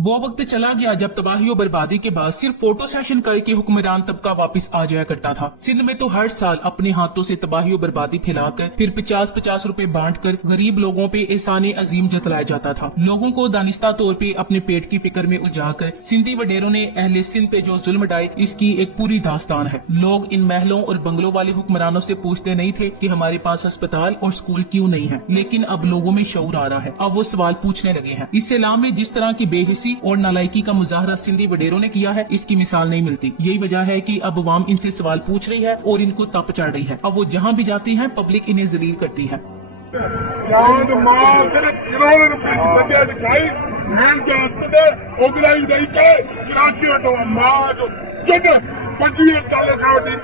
वो वक्त चला गया जब तबाही और बर्बादी के बाद सिर्फ फोटो सेशन करके हुक्मरान तबका वापस आ जाया करता था। सिंध में तो हर साल अपने हाथों से तबाही और बर्बादी फैलाकर फिर 50-50 रुपए बांटकर गरीब लोगों पे एहसाने अजीम जतलाया जाता था। लोगों को दानिस्ता तौर पे अपने पेट की फिक्र में उलझाकर सिंधी वडेरों ने अहले सिंध पे जो जुल्म ढाए, इसकी एक पूरी दास्तान है। लोग इन महलों और बंगलों वाले हुक्मरानों से पूछते नहीं थे कि हमारे पास अस्पताल और स्कूल क्यों नहीं है, लेकिन अब लोगों में शऊर आ रहा है। अब वो सवाल पूछने लगे हैं। इस इस्लाम में जिस तरह की बेहिसी और नालायकी का मुजाहरा सिंधी वडेरों ने किया है, इसकी मिसाल नहीं मिलती। यही वजह है कि अब अवाम इनसे सवाल पूछ रही है और इनको तप चढ़ रही है। अब वो जहाँ भी जाती हैं पब्लिक इन्हें जलील करती है।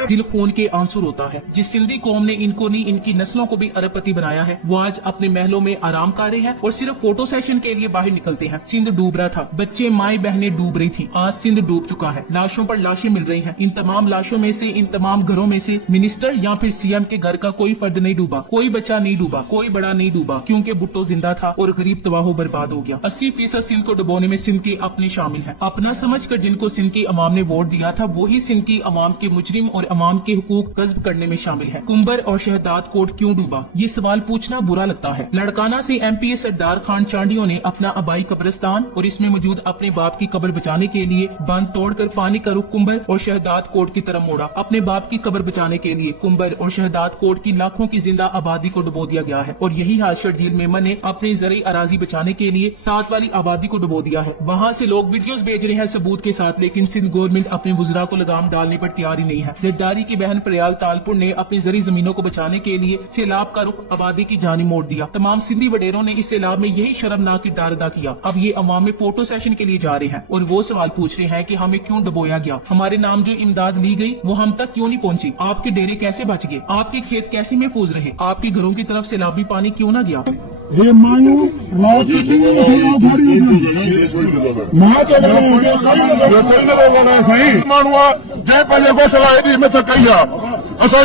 दिल खून के आंसू रोता है। जिस सिंधी कौम ने इनको नहीं इनकी नस्लों को भी अरबपति बनाया है, वो आज अपने महलों में आराम कर रहे हैं और सिर्फ फोटो सेशन के लिए बाहर निकलते हैं। सिंध डूब रहा था, बच्चे माए बहनें डूब रही थी, आज सिंध डूब चुका है। लाशों पर लाशें मिल रही हैं। इन तमाम लाशों में से, इन तमाम घरों में से मिनिस्टर या फिर सीएम के घर का कोई फर्द नहीं डूबा, कोई बच्चा नहीं डूबा, कोई बड़ा नहीं डूबा, क्योंकि भुट्टो जिंदा था और गरीब तबाह बर्बाद हो गया। 80% सिंध को डुबोने में सिंध के अपने शामिल है। अपना समझ कर जिनको सिंध की अवाम ने वोट दिया था, वही सिंध की अवाम के मुजरिम और अवाम के हुकूक गज्ब करने में शामिल है। कुंबर और शहदाद कोट क्यों डूबा, ये सवाल पूछना बुरा लगता है। लड़काना से एमपीए सरदार खान चांडियों ने अपना आबाई कब्रिस्तान और इसमें मौजूद अपने बाप की कब्र बचाने के लिए बंद तोड़कर पानी का रुख कुंबर और शहदाद कोट की तरफ मोड़ा। अपने बाप की कब्र बचाने के लिए कुंबर और शहदाद कोट की लाखों की जिंदा आबादी को डुबो दिया गया है। और यही हाल शर्जील मेमन ने अपनी जरिए अराजी बचाने के लिए साथ वाली आबादी को डुबो दिया है। वहाँ से लोग वीडियोस भेज रहे हैं सबूत के साथ, लेकिन सिंध गवर्नमेंट अपने वुजरा को लगाम डालने पर तैयार ही नहीं है। जरदारी की बहन फरियाल तालपुर ने अपनी जरी जमीनों को बचाने के लिए सैलाब का रुख आबादी की जानी मोड़ दिया। तमाम सिंधी वडेरों ने इस सैलाब में यही शर्मनाक किरदार अदा किया। अब ये अवाम में फोटो सेशन के लिए जा रहे हैं और वो सवाल पूछ रहे हैं कि हमें क्यों डुबोया गया, हमारे नाम जो इमदाद ली गई वो हम तक क्यों नहीं पहुंची, आपके डेरे कैसे बच गए, आपके खेत कैसे महफूज रहे, आपके घरों की तरफ सैलाबी पानी क्यों न गया।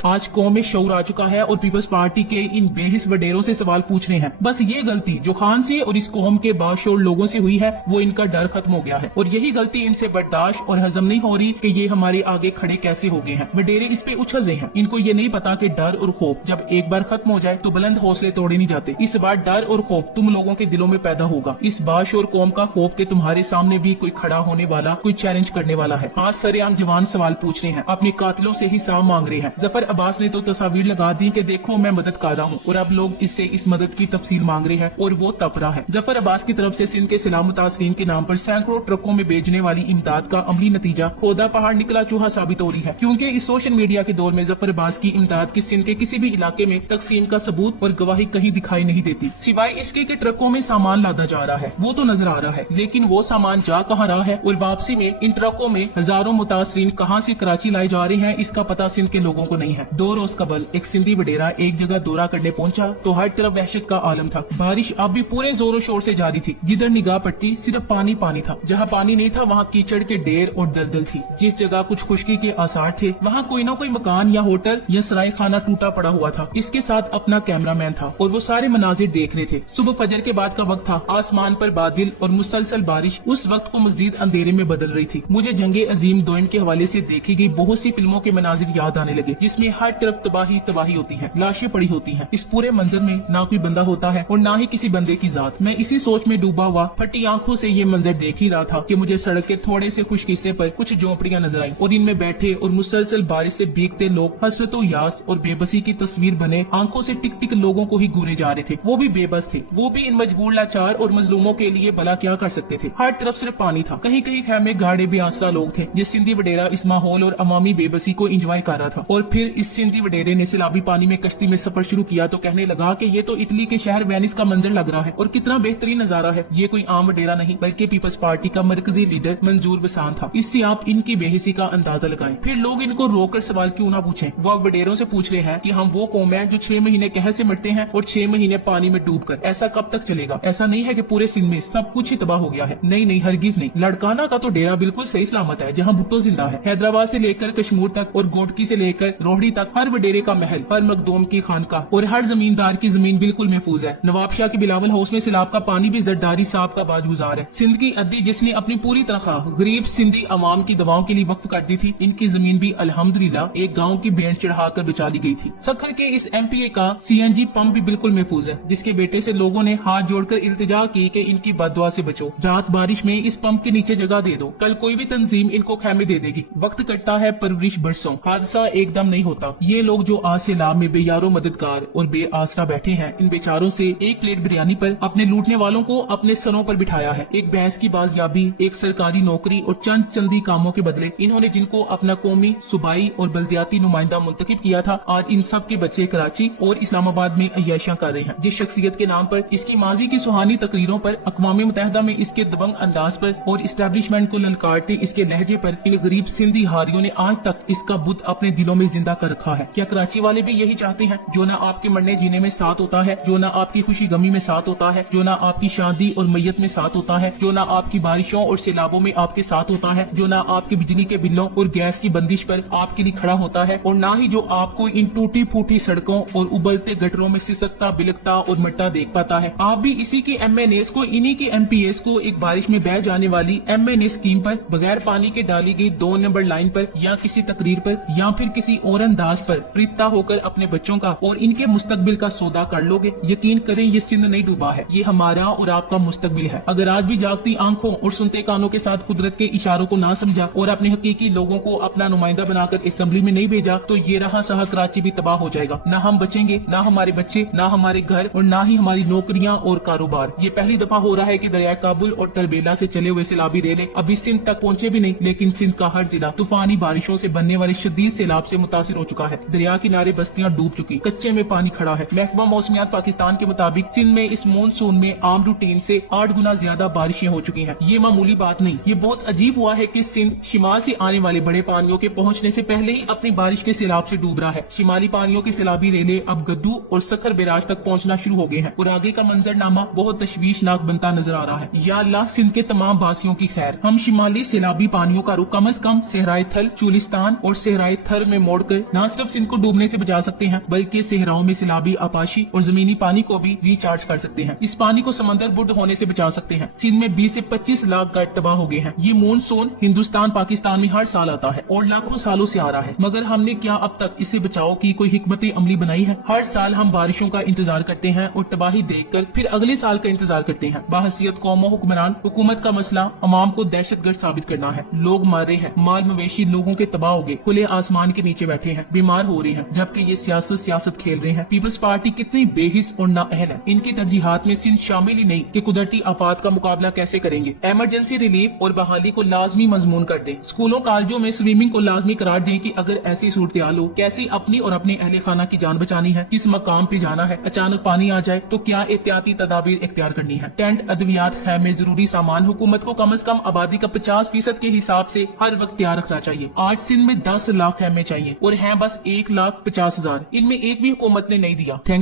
आज कौम में शऊर आ चुका है और पीपल्स पार्टी के इन बेहिस वडेरों से सवाल पूछ रहे हैं। बस ये गलती जो खान से और इस कौम के बाशऊर लोगों से हुई है, वो इनका डर खत्म हो गया है और यही गलती इनसे बर्दाश्त और हजम नहीं हो रही कि ये हमारे आगे खड़े कैसे हो गए हैं। वडेरे इस पे उछल रहे हैं। इनको ये नहीं पता कि डर और खौफ जब एक बार खत्म हो जाए तो बुलंद हौसले तोड़े नहीं जाते। इस बार डर और खौफ तुम लोगों के दिलों में पैदा होगा। इस बाशऊर कौम का खौफ के तुम्हारे सामने भी कोई खड़ा होने वाला, कोई चैलेंज करने वाला है। आज सरेआम जवान सवाल पूछ रहे हैं, अपने कातिलों से हिसाब मांग रहे हैं। जफर अब्बास ने तो तस्वीर लगा दी कि देखो मैं मदद कर रहा हूँ और अब लोग इससे इस मदद की तफसील मांग रहे हैं और वो तप रहा है। जफर अब्बास की तरफ से सिंध के सलाम मुतासरीन के नाम पर सैकड़ों ट्रकों में भेजने वाली इमदाद का अमली नतीजा खोदा पहाड़ निकला चूहा साबित हो रही है, क्योंकि इस सोशल मीडिया के दौर में जफर अब्बास की इमदाद की सिंध के किसी भी इलाके में तकसीम का सबूत और गवाही कहीं दिखाई नहीं देती, सिवाय इसके कि ट्रकों में सामान लादा जा रहा है। वो तो नजर आ रहा है, लेकिन वो सामान जा कहाँ रहा है और वापसी में इन ट्रकों में हजारों मुतासरीन कहाँ से कराची लाए जा रहे हैं, इसका पता सिंध के लोगों को नहीं है। 2 रोज कबल एक सिंधी वडेरा एक जगह दौरा करने पहुंचा तो हर तरफ वहशत का आलम था। बारिश अब भी पूरे जोरों शोर से जारी थी। जिधर निगाह पड़ती सिर्फ पानी पानी था। जहाँ पानी नहीं था वहाँ कीचड़ के ढेर और दलदल थी। जिस जगह कुछ खुशकी के आसार थे वहाँ कोई न कोई मकान या होटल या सराय खाना टूटा पड़ा हुआ था। इसके साथ अपना कैमरामैन था और वो सारे मनाजिर देख रहे थे। सुबह फजर के बाद का वक्त था। आसमान पर बादल और मुसलसल बारिश उस वक्त को मजीद अंधेरे में बदल रही थी। मुझे जंगे अजीम दोइन के हवाले से देखी गई बहुत सी फिल्मों के मनाजिर याद आने लगे, जिसमें हर तरफ तबाही तबाही होती है, लाशें पड़ी होती हैं। इस पूरे मंजर में ना कोई बंदा होता है और ना ही किसी बंदे की जात। मैं इसी सोच में डूबा हुआ फटी आंखों से ये मंजर देख ही रहा था कि मुझे सड़क के थोड़े से खुश हिस्से पर कुछ झोंपड़ियां नजर आई और इनमें बैठे और मुसलसल बारिश से भीगते लोग हसरतो यास और बेबसी की तस्वीर बने आंखों से टिक टिक लोगों को ही घूरे जा रहे थे। वो भी बेबस थे, वो भी इन मजबूर लाचार और मजलूमों के लिए भला क्या कर सकते थे। हर तरफ सिर्फ पानी था, कहीं कहीं खैमे गाड़े बेआसरा लोग थे। जिस सिंधी वडेरा इस माहौल और अवामी बेबसी को एंजॉय कर रहा था और फिर इस सिंधी वडेरे ने सैलाबी पानी में कश्ती में सफर शुरू किया तो कहने लगा कि ये तो इटली के शहर वेनिस का मंजर लग रहा है और कितना बेहतरीन नजारा है। ये कोई आम वडेरा नहीं बल्कि पीपल्स पार्टी का मरकजी लीडर मंजूर बसान था। इससे आप इनकी बेहिसी का अंदाजा लगाएं। फिर लोग इनको रोककर सवाल क्यों ना पूछें। वो अब वडेरों से पूछ रहे हैं कि हम वो कौम है जो 6 महीने कहर से मरते हैं और 6 महीने पानी में डूब कर। ऐसा कब तक चलेगा? ऐसा नहीं है कि पूरे सिंध में सब कुछ ही तबाह हो गया है। नहीं नहीं, हरगिज नहीं। लड़काना का तो डेरा बिल्कुल सही सलामत है, जहाँ भुट्टो जिंदा है। हैदराबाद से लेकर कश्मीर तक और गोटकी से लेकर रोहड़ी तक हर वडेरे का महल, हर मखदूम की खानका और हर जमींदार की जमीन बिल्कुल महफूज है। नवाब शाह के बिलावल हाउस में सैलाब का पानी भी जरदारी साहब का बाजगुजार है। सिंध की अद्दी जिसने अपनी पूरी तनख्वाह गरीब सिंधी अवाम की दवाओं के लिए वक्फ कर दी थी, इनकी जमीन भी अल्हम्दुलिल्लाह एक गाँव की भेंट चढ़ाकर बचा ली गई थी। सखर के इस MPA का CNG पंप भी बिल्कुल महफूज है, जिसके बेटे से लोगों ने हाथ जोड़कर इल्तिजा की कि इनकी बददुआ से बचो, रात बारिश में इस पंप के नीचे जगह दे दो, कल कोई भी तंजीम इनको खैमे दे देगी। वक्त कटता है, परवरिश बरसों, हादसा एकदम नहीं होता। ये लोग जो आज सैलाब में बेयारो मददगार और बेआसरा बैठे हैं, इन बेचारों से एक प्लेट बिरयानी पर अपने लूटने वालों को अपने सरों पर बिठाया है। एक भैंस की बाजियाबी, एक सरकारी नौकरी और चंद चंदी कामों के बदले इन्होंने जिनको अपना कौमी, सूबाई और बल्दियाती नुमाइंदा मुंतखब किया था, आज इन सब के बच्चे कराची और इस्लामाबाद में अय्याशियां कर रहे हैं। जिस शख्सियत के नाम पर, इसकी माजी की सुहानी तकरीरों पर, अक़वाम मुत्तहिदा में इसके दबंग अंदाज पर और इस्टेब्लिशमेंट को ललकारते इसके लहजे पर इन गरीब सिंधी हारियों ने आज तक इसका बुत अपने दिलों में जिंदा कर रखा है। क्या कराची वाले भी यही चाहते हैं? जो ना आपके मरने जीने में साथ होता है, जो ना आपकी खुशी गमी में साथ होता है, जो ना आपकी शादी और मैयत में साथ होता है, जो ना आपकी बारिशों और सैलाबों में आपके साथ होता है, जो ना आपकी बिजली के बिलों और गैस की बंदिश पर आपके लिए खड़ा होता है, और ना ही जो आपको इन टूटी फूटी सड़कों और उबलते गटरों में सिसकता बिलकता और मट्टा देख पाता है। आप भी इसी की MNAs को, इन्हीं की MPAs को एक बारिश में बह जाने वाली MNA स्कीम पर, बगैर पानी के डाली गई 2 नंबर लाइन पर, या किसी तकरीर पर, या फिर किसी और अंदाज पर फरीदा होकर अपने बच्चों का और इनके मुस्तकबिल का सौदा कर लोगे। यकीन करें, ये सिंध नहीं डूबा है, ये हमारा और आपका मुस्तकबिल है। अगर आज भी जागती आंखों और सुनते कानों के साथ कुदरत के इशारों को ना समझा और अपने हकीकी लोगों को अपना नुमाइंदा बनाकर असेंबली में नहीं भेजा, तो ये रहा सहा कराची भी तबाह हो जाएगा। ना हम बचेंगे, ना हमारे बच्चे, ना हमारे घर, और ना ही हमारी नौकरियां और कारोबार। ये पहली दफा हो रहा है कि दरिया काबुल और तरबेला से चले हुए सैलाबी रेले अभी सिंध तक पहुंचे भी नहीं, लेकिन सिंध का हर जिला तूफानी बारिशों से बनने वाले शदीद सैलाब से मुतासिर हो चुका है। दरिया किनारे बस्तियां डूब चुकी, कच्चे में पानी खड़ा है। महकमा मौसमियात पाकिस्तान के मुताबिक सिंध में इस मॉनसून में आम रूटीन से 8 गुना ज्यादा बारिशें हो चुकी हैं। ये मामूली बात नहीं, ये बहुत अजीब हुआ है कि सिंध शिमाल से आने वाले बड़े पानियों के पहुंचने से पहले ही अपनी बारिश के सैलाब से डूब रहा है। शिमाली पानियों के सैलाबी रेले अब गद्दू और सखर बैराज तक पहुंचना शुरू हो गए हैं और आगे का मंजरनामा बहुत तशवीशनाक बनता नजर आ रहा है। या अल्लाह सिंध के तमाम वासियों की खैर। हम शिमाली सैलाबी पानियों का रुख कम अज कम सहराए थल, चुलिस्तान और सहराए थर में मोड़कर न सिर्फ सिंध को डूबने से बचा सकते हैं, बल्कि सहराओं में सैलाबी आपाशी और जमीनी पानी को भी रिचार्ज कर सकते हैं। इस पानी को समंदर बुड होने से बचा सकते हैं। सिंध में 20 से 25 लाख घर तबाह हो गए हैं। ये मॉनसून हिंदुस्तान पाकिस्तान में हर साल आता है और लाखों सालों से आ रहा है, मगर हमने क्या अब तक इसे बचाव की कोई हिकमत अमली बनाई है? हर साल हम बारिशों का इंतजार करते हैं और तबाही देखकर फिर अगले साल का इंतजार करते हैं। बाहसियत कौमों हुक्मरान हुकूमत का मसला अवाम को दहशतगर्द साबित करना है। लोग मर रहे हैं, माल मवेशी लोगों के तबाह हो गए, खुले आसमान के नीचे बैठे हैं, बीमार हो रहे हैं, जबकि ये सियासत खेल रहे हैं। पीपल्स पार्टी कितनी बेहिस और नाअहल है। इनकी तरजीहात में सिंध शामिल ही नहीं कि कुदरती आफात का मुकाबला कैसे करेंगे। इमरजेंसी रिलीफ और बहाली को लाजमी मजमून कर दें। स्कूलों कॉलेजों में स्विमिंग को लाजमी करार दें कि अगर ऐसी सूरत हाल हो, कैसी अपनी और अपने अहले खाना की जान बचानी है, किस मकाम पे जाना है, अचानक पानी आ जाए तो क्या एहतियाती तदाबीर इख्तियार करनी है। टेंट, अद्वियात, खैमे, जरूरी सामान हुकूमत को कम अज कम आबादी का 50% के हिसाब से हर वक्त तैयार रखना चाहिए। आज सिंध में 10 लाख खैमे चाहिए और हैं बस 1,50,000। इनमें एक भी हुकूमत ने नहीं दिया।